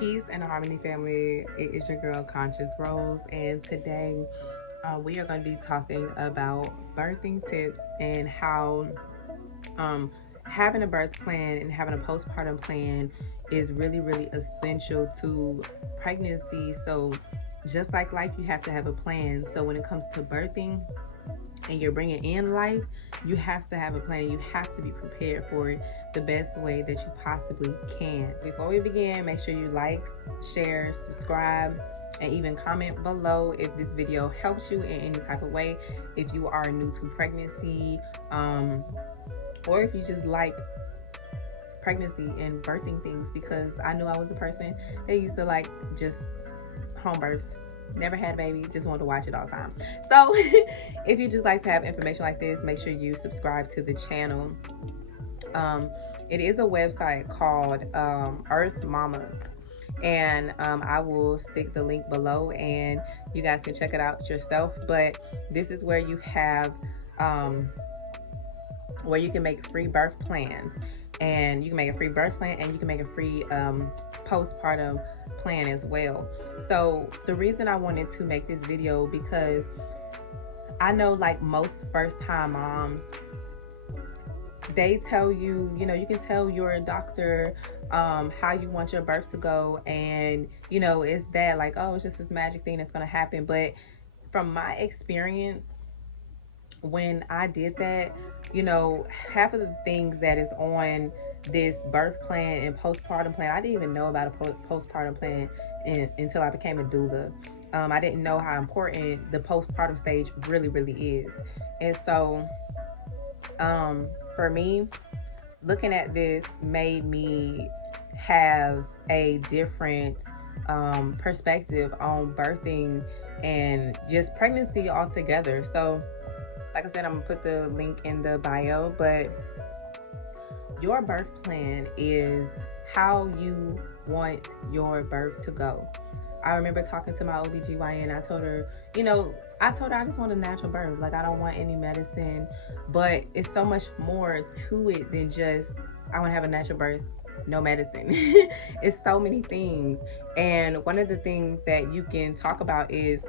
Peace and harmony, family. It is your girl, Conscious Rose, and today we are going to be talking about birthing tips and how um, having a birth plan and having a postpartum plan is really, really essential to pregnancy. So, just like life, you have to have a plan. So, when it comes to birthing, and you're bringing in life, you have to have a plan. You have to be prepared for it the best way that you possibly can. Before we begin, make sure you like, share, subscribe, and even comment below if this video helps you in any type of way. If you are new to pregnancy, or if you just like pregnancy and birthing things, because I knew I was a person that used to like just home births. Never had a baby, just wanted to watch it all the time. So if you just like to have information like this, make sure you subscribe to the channel. It is a website called Earth Mama, and I will stick the link below and you guys can check it out yourself. But this is where you have where you can make free birth plans, and you can make a free birth plan and you can make a free postpartum plan as well. So the reason I wanted to make this video, because I know like most first time moms, they tell you, you can tell your doctor how you want your birth to go, and it's that like, oh, it's just this magic thing that's going to happen. But from my experience, when I did that, half of the things that is on this birth plan and postpartum plan, I didn't even know about a postpartum plan until I became a doula. I didn't know how important the postpartum stage really, really is. And so for me, looking at this made me have a different perspective on birthing and just pregnancy altogether. So like I said, I'm gonna put the link in the bio, but your birth plan is how you want your birth to go. I remember talking to my OBGYN. I told her I just want a natural birth. Like, I don't want any medicine. But it's so much more to it than just, I want to have a natural birth, no medicine. It's so many things. And one of the things that you can talk about is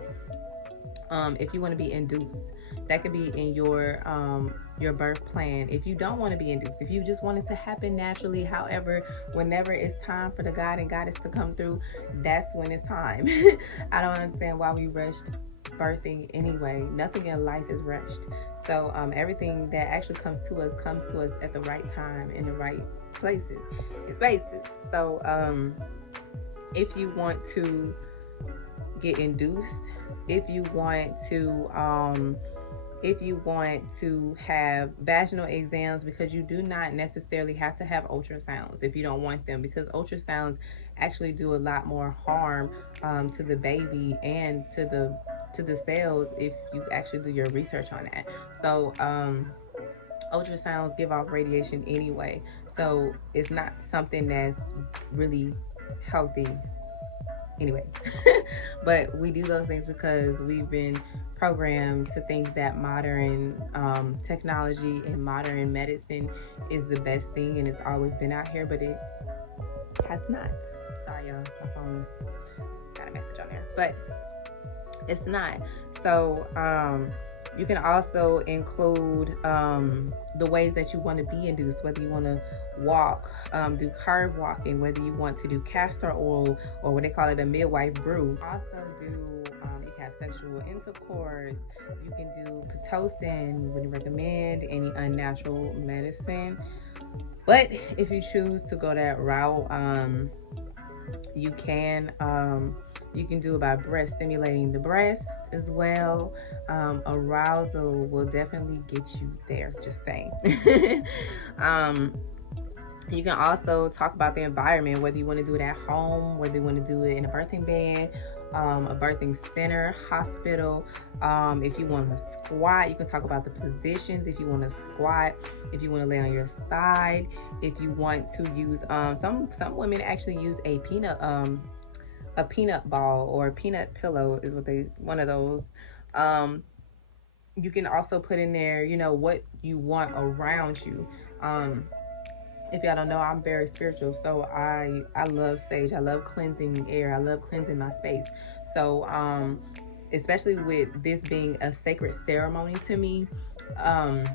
if you want to be induced. That could be in your birth plan. If you don't want to be induced, if you just want it to happen naturally, however, whenever it's time for the God and Goddess to come through, that's when it's time. I don't understand why we rushed birthing anyway. Nothing in life is rushed. So everything that actually comes to us at the right time, in the right places and spaces. So if you want to get induced, if you want to have vaginal exams, because you do not necessarily have to have ultrasounds if you don't want them, because ultrasounds actually do a lot more harm to the baby and to the cells if you actually do your research on that. So ultrasounds give off radiation anyway, so it's not something that's really healthy anyway. But we do those things because we've been programmed to think that modern technology and modern medicine is the best thing, and it's always been out here, but it has not. Sorry, y'all, my phone got a message on there, but it's not. So you can also include the ways that you want to be induced, whether you want to walk, do curve walking, whether you want to do castor oil, or what they call it, a midwife brew. Also do, you can have sexual intercourse. You can do Pitocin. Wouldn't recommend any unnatural medicine. But if you choose to go that route, you can do it by breast, stimulating the breast as well. Arousal will definitely get you there, just saying. You can also talk about the environment, whether you want to do it at home, whether you want to do it in a birthing bed, a birthing center, hospital. If you want to squat, you can talk about the positions. If you want to squat, if you want to lay on your side, if you want to use some women actually use a peanut ball or a peanut pillow is one of those. You can also put in there, what you want around you. if y'all don't know, I'm very spiritual, so I love sage. I love cleansing air. I love cleansing my space. So especially with this being a sacred ceremony to me, um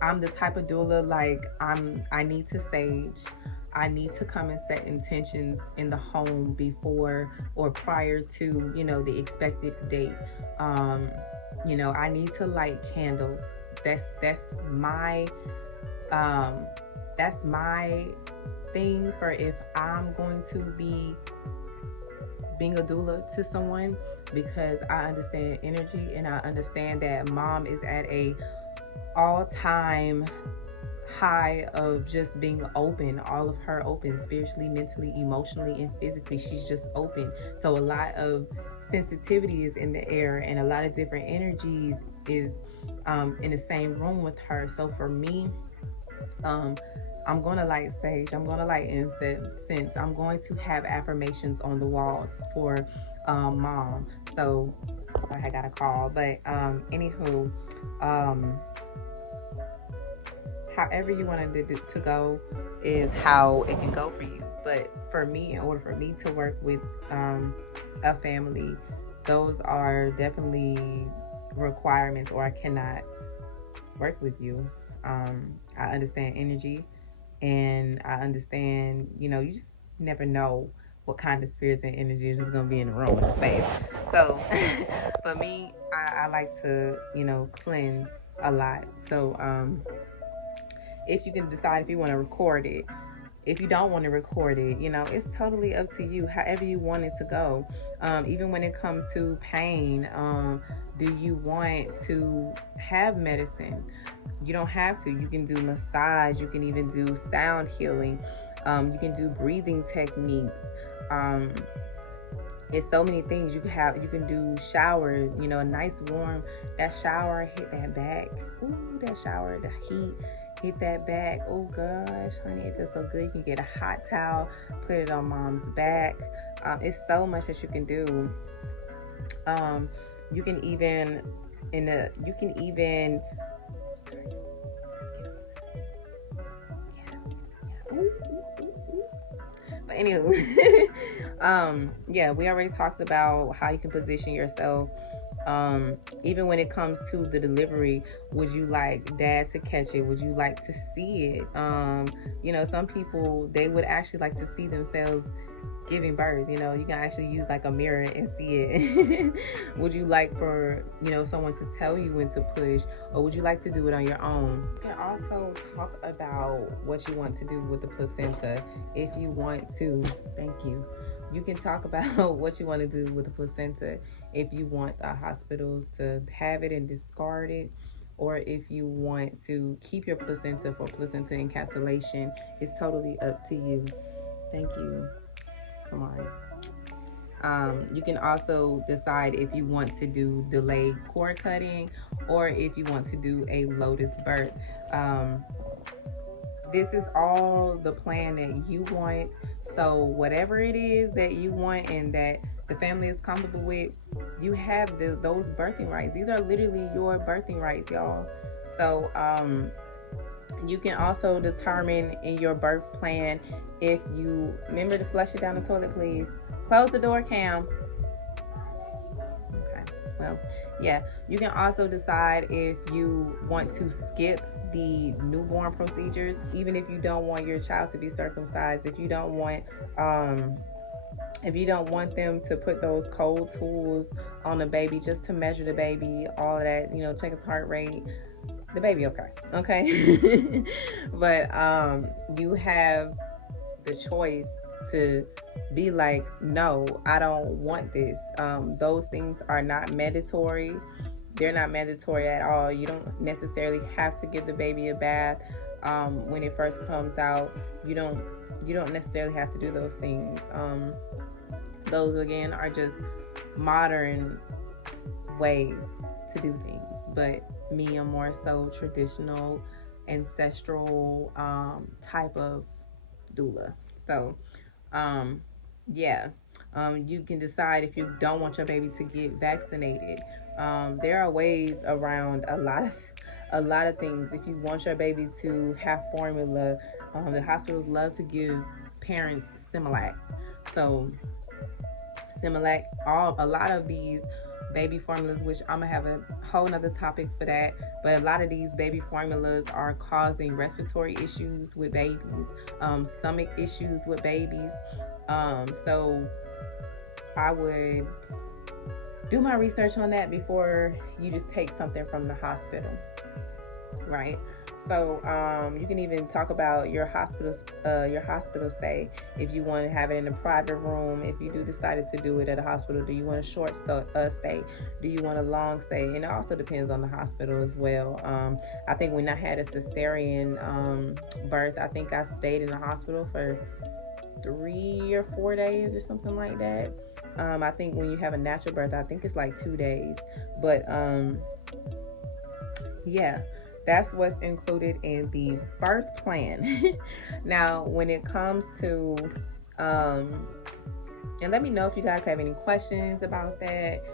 I'm the type of doula, like, I need to sage. I need to come and set intentions in the home before or prior to, the expected date. Um, I need to light candles. That's my um that's my thing for if I'm going to be being a doula to someone, because I understand energy and I understand that mom is at a all-time high of just being open, all of her open, spiritually, mentally, emotionally, and physically. She's just open. So a lot of sensitivity is in the air, and a lot of different energies is in the same room with her. So for me, um, I'm going to light sage. I'm going to light incense. I'm going to have affirmations on the walls for mom. So I got a call, but anywho, however you wanted it to go is how it can go for you. But for me, in order for me to work with a family, those are definitely requirements, or I cannot work with you. I understand energy, and I understand, you just never know what kind of spirits and energy is just going to be in the room, in the space. So for me, I like to, cleanse a lot. So if you can decide if you want to record it. If you don't want to record it, it's totally up to you, however you want it to go. Even when it comes to pain, do you want to have medicine? You don't have to. You can do massage. You can even do sound healing. You can do breathing techniques. It's so many things you can have. You can do shower, a nice warm, that shower, hit that back. Ooh, that shower, the heat, hit that back. Oh gosh, honey, it feels so good. You can get a hot towel, put it on mom's back. It's so much that you can do. You can even, but anyway, yeah, we already talked about how you can position yourself. Even when it comes to the delivery, would you like dad to catch it? Would you like to see it? Some people, they would actually like to see themselves giving birth. You can actually use like a mirror and see it. Would you like for someone to tell you when to push, or would you like to do it on your own? You can also talk about what you want to do with the placenta. If you want to, thank you, you can talk about what you want to do with the placenta. If you want the hospitals to have it and discard it, or if you want to keep your placenta for placenta encapsulation, it's totally up to you. Thank you. Come on. You can also decide if you want to do delayed cord cutting, or if you want to do a lotus birth. This is all the plan that you want. So whatever it is that you want and that the family is comfortable with, you have those birthing rights. These are literally your birthing rights, y'all. So you can also determine in your birth plan, if you remember to flush it down the toilet, please. Close the door, Cam. Okay. Well, yeah. You can also decide if you want to skip the newborn procedures, even if you don't want your child to be circumcised. If you don't want them to put those cold tools on the baby just to measure the baby, all of that, check its heart rate, the baby okay. But you have the choice to be like, no, I don't want this. Those things are not mandatory. They're not mandatory at all. You don't necessarily have to give the baby a bath when it first comes out. You don't necessarily have to do those things. Those again are just modern ways to do things. But me, I'm more so traditional, ancestral type of doula. So yeah. You can decide if you don't want your baby to get vaccinated. There are ways around a lot of things. If you want your baby to have formula, The hospitals love to give parents Similac. So Similac, a lot of these baby formulas, which I'm gonna have a whole nother topic for that, but a lot of these baby formulas are causing respiratory issues with babies, stomach issues with babies. So I would do my research on that before you just take something from the hospital, right? So you can even talk about your hospital stay. If you want to have it in a private room, if you do decided to do it at a hospital, do you want a short stay? Do you want a long stay? And it also depends on the hospital as well. I think when I had a cesarean birth, I think I stayed in the hospital for 3 or 4 days or something like that. I think when you have a natural birth, I think it's like 2 days. But yeah, that's what's included in the birth plan. Now, when it comes to, and let me know if you guys have any questions about that.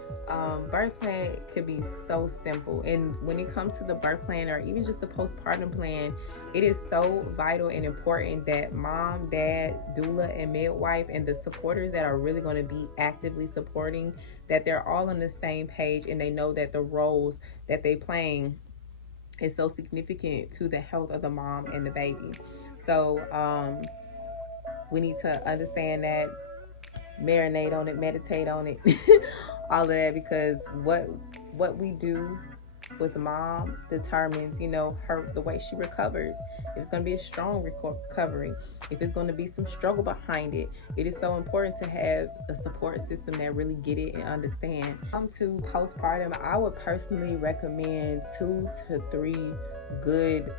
Birth plan could be so simple. And when it comes to the birth plan or even just the postpartum plan, it is so vital and important that mom, dad, doula, and midwife, and the supporters that are really going to be actively supporting, that they're all on the same page and they know that the roles that they playing is so significant to the health of the mom and the baby. So we need to understand that, marinate on it, meditate on it, all of that, because what we do with mom determines, the way she recovers. If it's going to be a strong recovery, if it's going to be some struggle behind it, it is so important to have a support system that really get it and understand. To postpartum, I would personally recommend 2 to 3 good,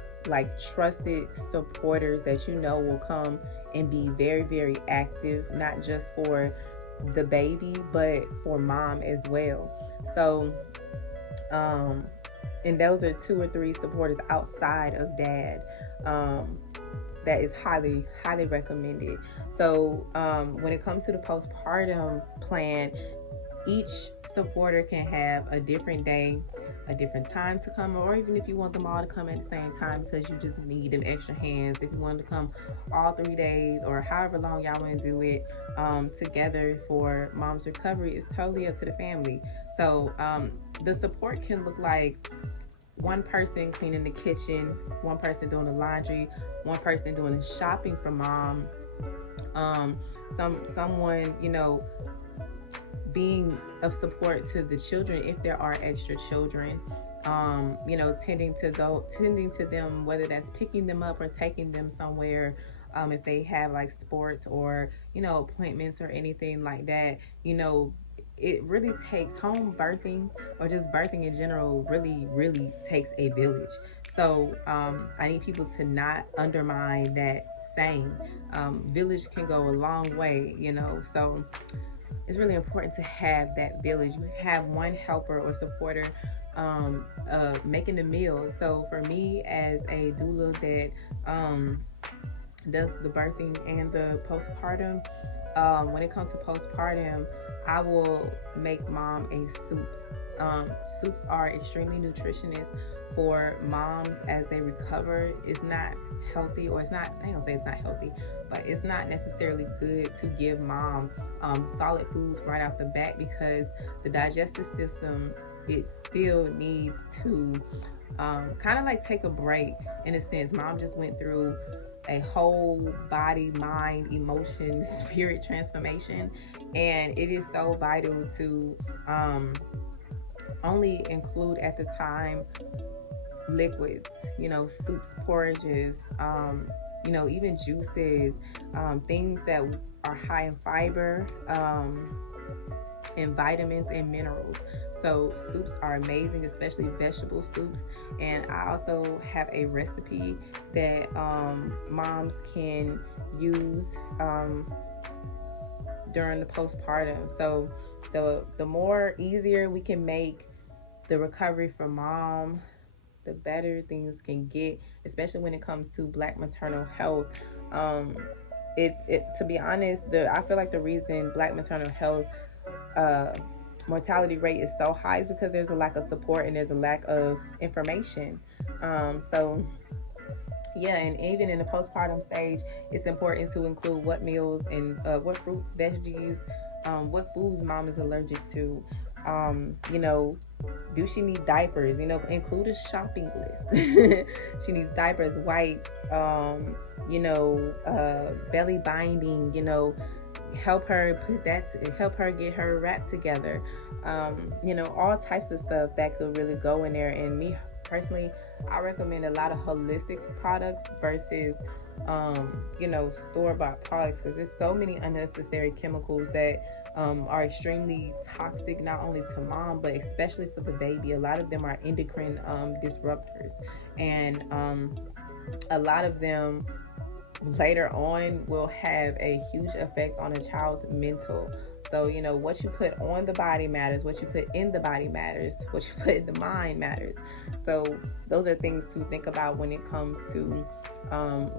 trusted supporters that will come and be very, very active, not just for the baby, but for mom as well. So, and those are 2 or 3 supporters outside of dad. That is highly, highly recommended. So, when it comes to the postpartum plan, each supporter can have a different day, a different time to come, or even if you want them all to come at the same time because you just need them extra hands. If you want to come all 3 days or however long y'all want to do it together for mom's recovery, it's totally up to the family. So the support can look like one person cleaning the kitchen, one person doing the laundry, one person doing the shopping for mom, someone being of support to the children if there are extra children, tending to them, whether that's picking them up or taking them somewhere, if they have sports or appointments or anything like that. It really takes home birthing, or just birthing in general, really takes a village. So I need people to not undermine that saying. Village can go a long way, so it's really important to have that village. You have one helper or supporter making the meal. So for me, as a doula that does the birthing and the postpartum, when it comes to postpartum, I will make mom a soup. Soups are extremely nutritious for moms as they recover. It's not healthy, or it's not, I ain't gonna say it's not healthy, but it's not necessarily good to give mom solid foods right off the bat, because the digestive system, it still needs to kind of take a break in a sense. Mom just went through a whole body, mind, emotion, spirit transformation, and it is so vital to only include at the time liquids, soups, porridges, even juices, things that are high in fiber, and vitamins and minerals. So soups are amazing, especially vegetable soups. And I also have a recipe that moms can use during the postpartum. So the more easier we can make the recovery for mom, the better things can get, especially when it comes to Black maternal health. To be honest, I feel like the reason Black maternal health mortality rate is so high is because there's a lack of support and there's a lack of information. So Yeah, and even in the postpartum stage, it's important to include what meals and what fruits, veggies, what foods mom is allergic to. You know, do she need diapers? You know, include a shopping list. She needs diapers, wipes, belly binding. You know, help her help her get her rap together. All types of stuff that could really go in there. And me personally, I recommend a lot of holistic products versus store-bought products, because there's so many unnecessary chemicals that are extremely toxic, not only to mom but especially for the baby. A lot of them are endocrine disruptors, and a lot of them later on will have a huge effect on a child's mental. So, what you put on the body matters, what you put in the body matters, what you put in the mind matters. So, those are things to think about when it comes to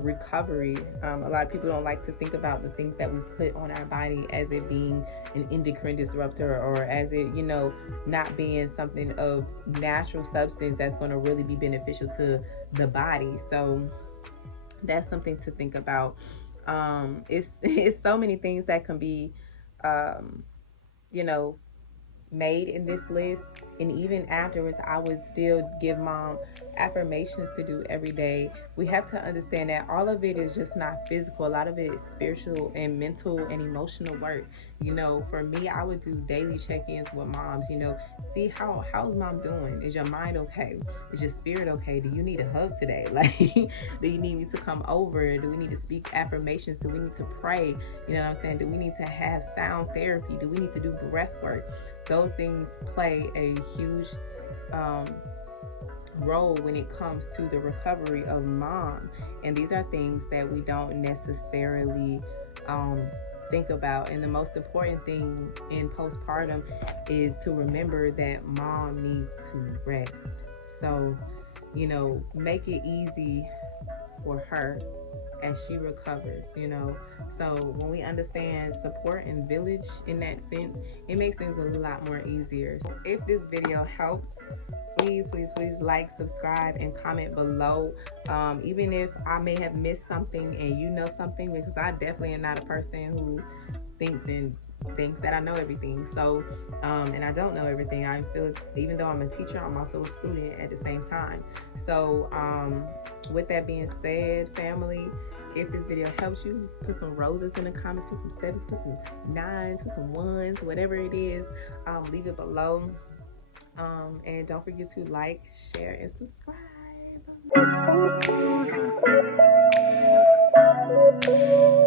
recovery. A lot of people don't like to think about the things that we put on our body as it being an endocrine disruptor, or as it, not being something of natural substance that's going to really be beneficial to the body. So, that's something to think about. It's so many things that can be, um, you know, made in this list. And even afterwards, I would still give mom affirmations to do every day. We have to understand that all of it is just not physical. A lot of it is spiritual and mental and emotional work. For me, I would do daily check-ins with moms. See how's mom doing? Is your mind okay? Is your spirit okay? Do you need a hug today? Like, do you need me to come over? Do we need to speak affirmations? Do we need to pray? You know what I'm saying? Do we need to have sound therapy? Do we need to do breath work? Those things play a huge role when it comes to the recovery of mom. And these are things that we don't necessarily think about. And the most important thing in postpartum is to remember that mom needs to rest. So, make it easy for her as she recovers. So when we understand support and village in that sense, it makes things a lot more easier. So if this video helps, please like, subscribe, and comment below. Even if I may have missed something and you know something, because I definitely am not a person who thinks that I know everything. So and I don't know everything. I'm still, even though I'm a teacher, I'm also a student at the same time. So with that being said, family, if this video helps you, put some roses in the comments, put some 7s, put some 9s, put some 1s, whatever it is, leave it below. And don't forget to like, share, and subscribe.